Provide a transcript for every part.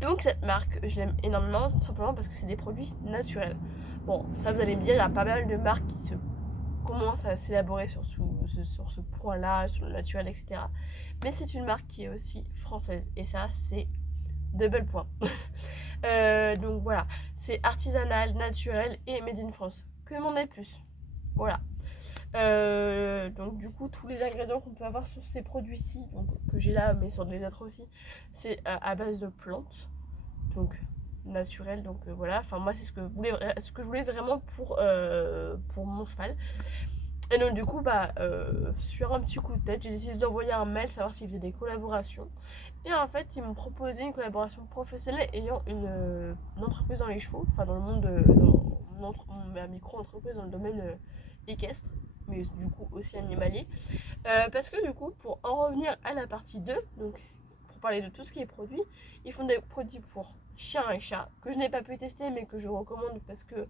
Donc cette marque, je l'aime énormément, tout simplement parce que c'est des produits naturels. Bon, ça vous allez me dire, il y a pas mal de marques qui commencent à s'élaborer sur ce point-là, sur le naturel, etc. Mais c'est une marque qui est aussi française. Et ça, c'est double point. Donc voilà, c'est artisanal, naturel et made in France. Que demander de plus? Voilà. Donc du coup, tous les ingrédients qu'on peut avoir sur ces produits-ci, donc que j'ai là, mais sur les autres aussi, c'est à base de plantes, donc naturel. Donc voilà. Enfin moi, c'est ce que je voulais vraiment pour mon cheval. Et donc du coup, sur un petit coup de tête, j'ai décidé d'envoyer un mail savoir s'ils faisaient des collaborations. Et en fait, ils m'ont proposé une collaboration professionnelle ayant une entreprise dans les chevaux, enfin dans le monde, ma micro-entreprise dans le domaine équestre, mais du coup aussi animalier. Parce que du coup, pour en revenir à la partie 2, donc pour parler de tout ce qui est produit, ils font des produits pour chiens et chats, que je n'ai pas pu tester, mais que je recommande parce que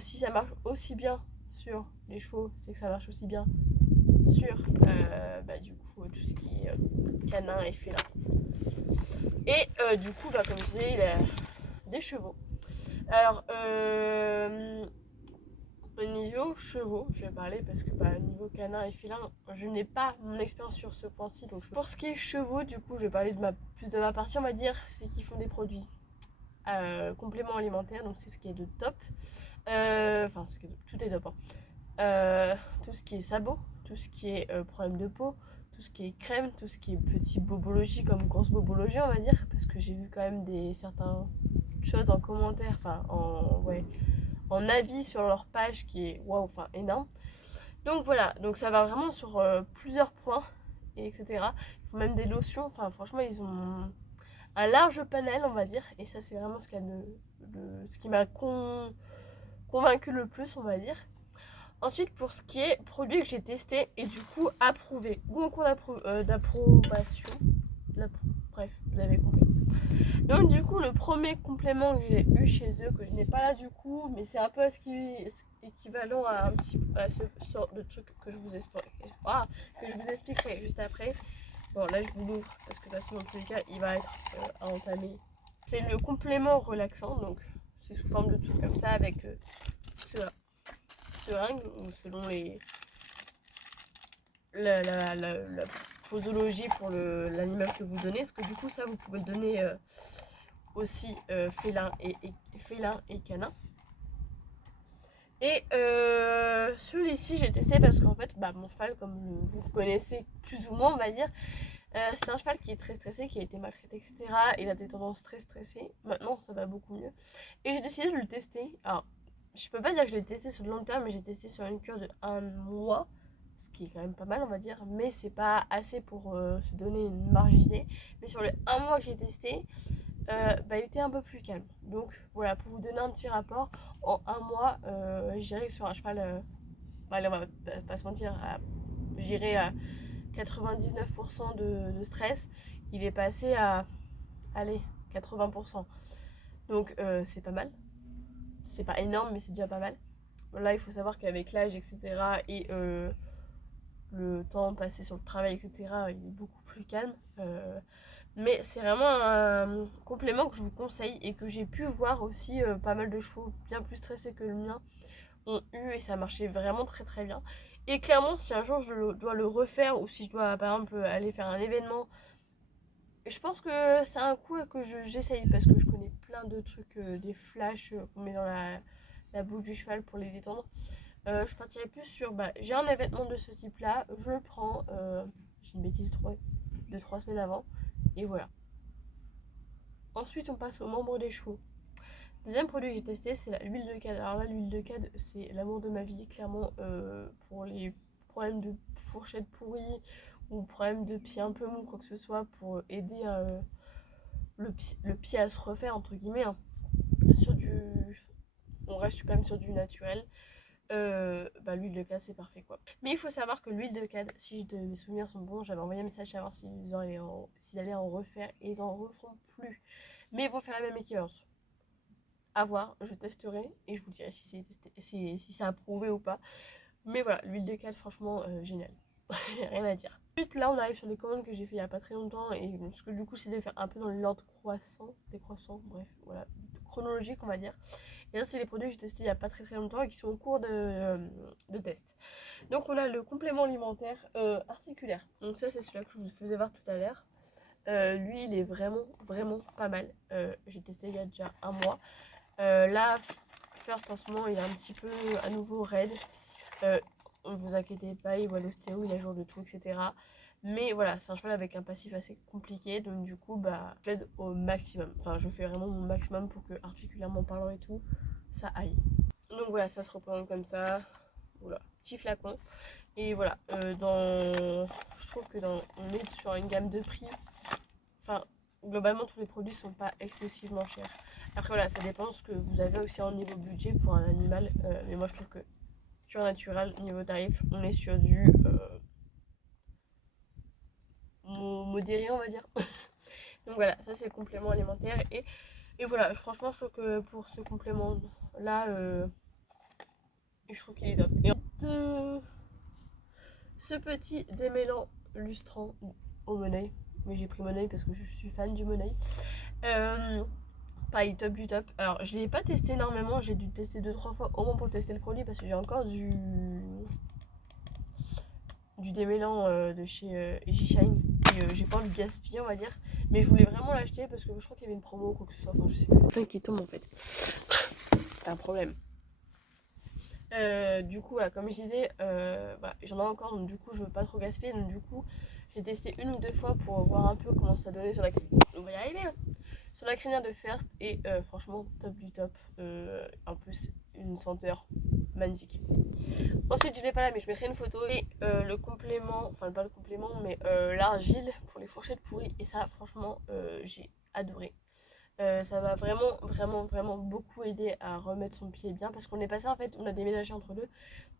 si ça marche aussi bien sur les chevaux, c'est que ça marche aussi bien sur du coup tout ce qui est canin et félin. Et du coup, comme je disais, il a des chevaux. Alors, au niveau chevaux, je vais parler parce que au niveau canin et félin, je n'ai pas mon expérience sur ce point-ci. Donc, pour ce qui est chevaux, du coup, je vais parler plus de ma partie, on va dire, c'est qu'ils font des produits compléments alimentaires, donc c'est ce qui est de top. Enfin, tout est top. Hein. Tout ce qui est sabot, tout ce qui est problème de peau, tout ce qui est crème, tout ce qui est petit bobologie comme grosse bobologie, on va dire, parce que j'ai vu quand même certaines choses en commentaire, en avis sur leur page qui est waouh, enfin énorme. Donc voilà, donc ça va vraiment sur plusieurs points, etc. Il faut même des lotions, enfin franchement ils ont un large panel, on va dire, et ça c'est vraiment ce qui m'a convaincu le plus, on va dire. Ensuite, pour ce qui est produit que j'ai testé et du coup approuvé, concours d'approbation, bref, vous avez compris. Donc du coup, le premier complément que j'ai eu chez eux, que je n'ai pas là du coup, mais c'est un peu équivalent à ce genre de truc que je vous expliquerai juste après. Bon, là je vous l'ouvre parce que de toute façon, dans tous les cas, il va être à entamer. C'est le complément relaxant, donc c'est sous forme de truc comme ça avec seringue ou selon la posologie pour l'animal que vous donnez, parce que du coup ça vous pouvez le donner aussi félin et canin. Et celui-ci j'ai testé parce qu'en fait mon cheval, comme vous le connaissez plus ou moins on va dire, c'est un cheval qui est très stressé, qui a été maltraité, etc. Il a des tendances très stressées. Maintenant ça va beaucoup mieux. Et j'ai décidé de le tester. Alors je peux pas dire que je l'ai testé sur le long terme, mais j'ai testé sur une cure de 1 mois, ce qui est quand même pas mal, on va dire, mais c'est pas assez pour se donner une marge d'idée. Mais sur les 1 mois que j'ai testé, il était un peu plus calme. Donc voilà, pour vous donner un petit rapport, en 1 mois, je dirais que sur un cheval, allez, on va pas se mentir, j'irai à 99% de stress, il est passé à, allez, 80%. Donc c'est pas mal. C'est pas énorme, mais c'est déjà pas mal. Là, il faut savoir qu'avec l'âge, etc., et le temps passé sur le travail, etc., il est beaucoup plus calme. Mais c'est vraiment un complément que je vous conseille et que j'ai pu voir aussi pas mal de chevaux bien plus stressés que le mien ont eu et ça marchait vraiment très très bien. Et clairement, si un jour dois le refaire ou si je dois par exemple aller faire un événement, je pense que c'est un coup que j'essaye parce que je connais plein de trucs, des flashs qu'on met dans la bouche du cheval pour les détendre. Je partirais plus sur, j'ai un événement de ce type-là, je le prends, j'ai une bêtise, 2-3 semaines avant, et voilà. Ensuite, on passe aux membres des chevaux. Deuxième produit que j'ai testé, c'est l'huile de cad. Alors là, l'huile de cad, c'est l'amour de ma vie, clairement, pour les problèmes de fourchette pourrie ou problèmes de pied un peu mou, quoi que ce soit, pour aider le pied à se refaire, entre guillemets. Hein. On reste quand même sur du naturel. L'huile de cad c'est parfait quoi. Mais il faut savoir que l'huile de cad, si mes souvenirs sont bons, j'avais envoyé un message savoir s'ils allaient en refaire et ils en referont plus. Mais ils vont faire la même équivalence. À voir, je testerai et je vous dirai si c'est approuvé ou pas. Mais voilà, l'huile de cad franchement génial. rien à dire. Ensuite là on arrive sur les commandes que j'ai fait il y a pas très longtemps, et ce que du coup c'est de faire un peu dans l'ordre croissant, décroissant, bref voilà, chronologique on va dire. Et là c'est les produits que j'ai testés il y a pas très longtemps et qui sont au cours de test. Donc on a le complément alimentaire articulaire. Donc ça c'est celui-là que je vous faisais voir tout à l'heure. Lui il est vraiment pas mal. J'ai testé il y a déjà un mois. Là First en ce moment il est un petit peu à nouveau raide. Ne vous inquiétez pas, il voit l'ostéo, il a jour de tout, etc. Mais voilà, c'est un cheval avec un passif assez compliqué, donc du coup, bah, j'aide au maximum. Enfin, je fais vraiment mon maximum pour que, articulairement parlant et tout, ça aille. Donc voilà, ça se représente comme ça. Voilà, petit flacon. Et voilà, je trouve que on est sur une gamme de prix. Enfin, globalement, tous les produits sont pas excessivement chers. Après, voilà, ça dépend ce que vous avez aussi en niveau budget pour un animal. Mais moi, je trouve que sur Natural, niveau tarif, on est sur du modéré, on va dire. Donc voilà, ça c'est le complément alimentaire. Et voilà, franchement, je trouve que pour ce complément là, je trouve qu'il est top. Et ce petit démêlant lustrant au Money, mais j'ai pris Money parce que je suis fan du Money. Pareil, top du top. Alors, je l'ai pas testé énormément, j'ai dû tester 2-3 fois au moins pour tester le produit parce que j'ai encore du démêlant de chez G-Shine. Et j'ai pas envie de gaspiller, on va dire. Mais je voulais vraiment l'acheter parce que je crois qu'il y avait une promo ou quoi que ce soit. Enfin, je sais plus. Plein qui tombe en fait. C'est un problème. Du coup, voilà, comme je disais, voilà, j'en ai encore, donc du coup, je veux pas trop gaspiller. Donc du coup, j'ai testé 1 ou 2 fois pour voir un peu comment ça donnait sur la crinière. On va y arriver, hein. Sur la crinière de First. Et franchement, top du top. En plus, une senteur magnifique. Ensuite, je l'ai pas là, mais je mettrai une photo. Et le complément, enfin pas le complément, mais l'argile pour les fourchettes pourries. Et ça, franchement, j'ai adoré. Ça m'a vraiment beaucoup aidé à remettre son pied bien. Parce qu'on est passé, en fait, on a déménagé entre deux.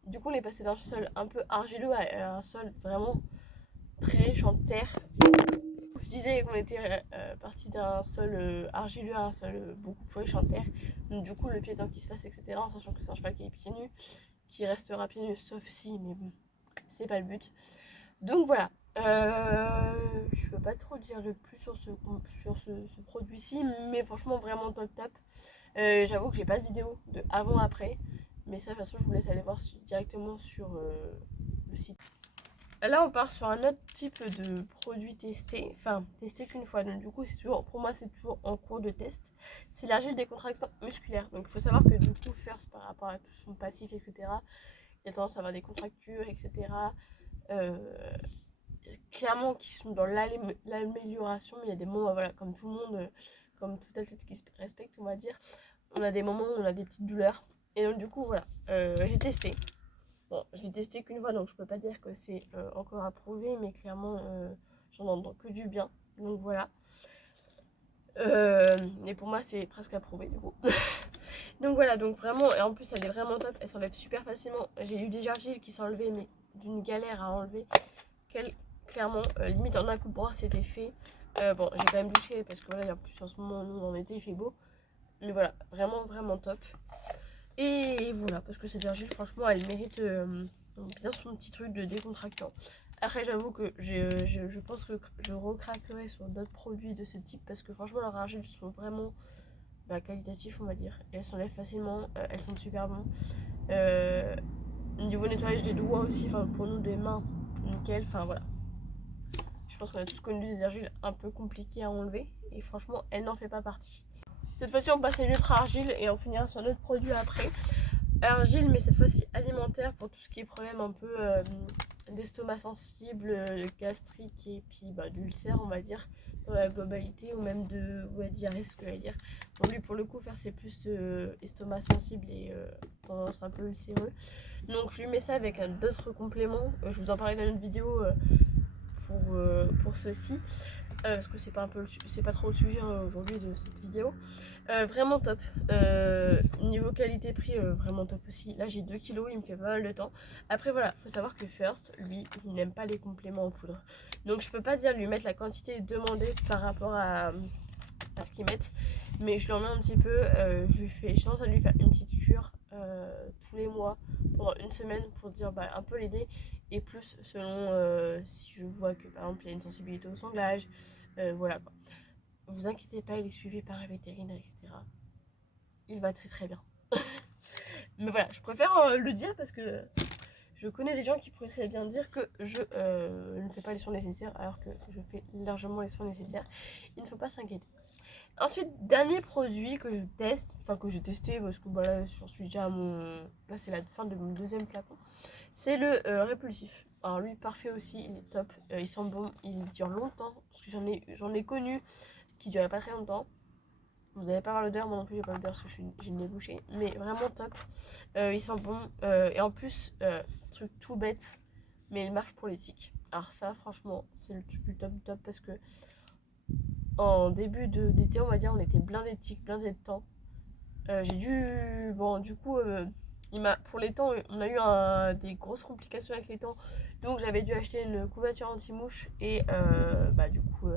Du coup, on est passé d'un sol un peu argileux à un sol vraiment très riche en terre. Je disais qu'on était parti d'un sol argileux à un sol beaucoup plus riche en terre. Donc, du coup, le pied temps qui se passe, etc. En sachant que c'est un cheval qui est pieds nus, qui restera pieds nus, sauf si, mais bon, c'est pas le but. Donc voilà, je peux pas trop dire de plus sur ce produit-ci, mais franchement vraiment top top. J'avoue que j'ai pas de vidéo de avant-après, mais ça de toute façon je vous laisse aller voir directement sur le site. Là on part sur un autre type de produit testé, enfin testé qu'une fois, donc du coup c'est toujours, pour moi c'est toujours en cours de test. C'est l'argile décontractant musculaire, donc il faut savoir que du coup First par rapport à tout son passif, etc., il a tendance à avoir des contractures, etc. Clairement qui sont dans l'amélioration, mais il y a des moments, voilà, comme tout le monde, comme tout athlète qui se respecte, on va dire, on a des moments où on a des petites douleurs. Et donc du coup voilà, j'ai testé. Bon, je l'ai testé qu'une fois, donc je peux pas dire que c'est encore approuvé, mais clairement j'en entends que du bien. Donc voilà. Et pour moi c'est presque approuvé du coup. Donc voilà, donc vraiment, et en plus elle est vraiment top, elle s'enlève super facilement. J'ai eu des argiles qui s'enlevaient, mais d'une galère à enlever. Clairement, limite en un coup de bras c'était fait. Bon, j'ai quand même douché parce que voilà, en plus en ce moment, nous en été il fait beau. Mais voilà, vraiment top. Et voilà, parce que cette argile, franchement, elle mérite bien son petit truc de décontractant. Après, j'avoue que je pense que je recraquerai sur d'autres produits de ce type parce que franchement, leurs argiles sont vraiment qualitatifs, on va dire. Et elles s'enlèvent facilement, elles sont super bon. Niveau nettoyage des doigts aussi, enfin pour nous des mains, nickel, enfin voilà. Je pense qu'on a tous connu des argiles un peu compliquées à enlever et franchement elle n'en fait pas partie. Cette fois-ci on passe à une autre argile et on finira sur un autre produit après. Argile mais cette fois-ci alimentaire pour tout ce qui est problème un peu d'estomac sensible, gastrique et puis d'ulcère on va dire dans la globalité, ou même de diarrhée, ce que je vais dire. Donc lui pour le coup faire c'est plus estomac sensible et tendance un peu ulcéreux. Donc je lui mets ça avec d'autres compléments, je vous en parlerai dans une vidéo pour ceci, parce que c'est pas trop le sujet aujourd'hui de cette vidéo. Vraiment top, niveau qualité-prix vraiment top aussi. Là j'ai 2 kilos, il me fait pas mal de temps. Après voilà, faut savoir que First, lui, il n'aime pas les compléments en poudre. Donc je peux pas dire lui mettre la quantité demandée par rapport à ce qu'ils mettent. Mais je lui en mets un petit peu, je tendance à lui faire une petite cure tous les mois pendant une semaine pour dire un peu l'aider. et plus selon si je vois que par exemple il y a une sensibilité au sanglage, voilà quoi. Vous inquiétez pas, il est suivi par un vétérinaire, etc. Il va très très bien. Mais voilà, je préfère le dire parce que je connais des gens qui pourraient très bien dire que je ne fais pas les soins nécessaires alors que je fais largement les soins nécessaires. Il ne faut pas s'inquiéter. Ensuite, dernier produit que je teste, enfin que j'ai testé parce que voilà, j'en suis déjà à mon... Là c'est la fin de mon deuxième flacon. C'est le répulsif. Alors lui, parfait aussi, il est top. Il sent bon, il dure longtemps. Parce que j'en ai connu qui duraient pas très longtemps. Vous n'allez pas voir l'odeur, moi non plus j'ai pas l'odeur parce que j'ai le nez bouché. Mais vraiment top. Il sent bon. Et en plus, truc tout bête, mais il marche pour les tiques. Alors ça, franchement, c'est le truc du top top parce que en début d'été, on va dire, on était blindés de tiques, blindés de temps. J'ai dû... Bon, du coup, pour les temps, on a eu des grosses complications avec les temps. Donc j'avais dû acheter une couverture anti-mouche et du coup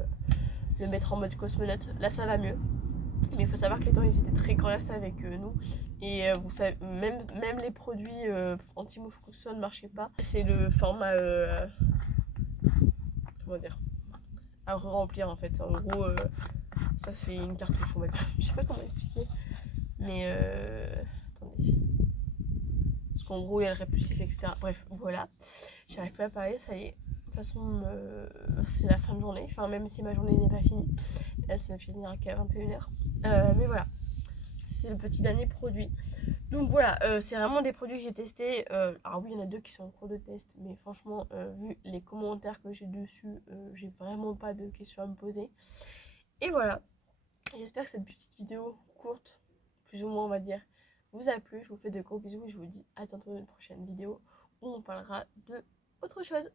le mettre en mode cosmonaute. Là ça va mieux. Mais il faut savoir que les temps ils étaient très coriaces avec nous. Et vous savez, même les produits anti-mouche ou ça ne marchait pas. C'est le format... comment dire, à remplir en fait. En gros, ça c'est une cartouche on va dire. Je sais pas comment expliquer. Mais attendez. Parce qu'en gros il y a le répulsif, etc. Bref, voilà. J'arrive pas à parler, ça y est. De toute façon, c'est la fin de journée. Enfin, même si ma journée n'est pas finie, elle se finira qu'à 21h. Mais voilà, c'est le petit dernier produit. Donc voilà, c'est vraiment des produits que j'ai testés. Alors oui, il y en a 2 qui sont en cours de test, mais franchement, vu les commentaires que j'ai dessus, j'ai vraiment pas de questions à me poser. Et voilà, j'espère que cette petite vidéo courte, plus ou moins on va dire, vous a plu. Je vous fais de gros bisous et je vous dis à bientôt dans une prochaine vidéo où on parlera de autre chose.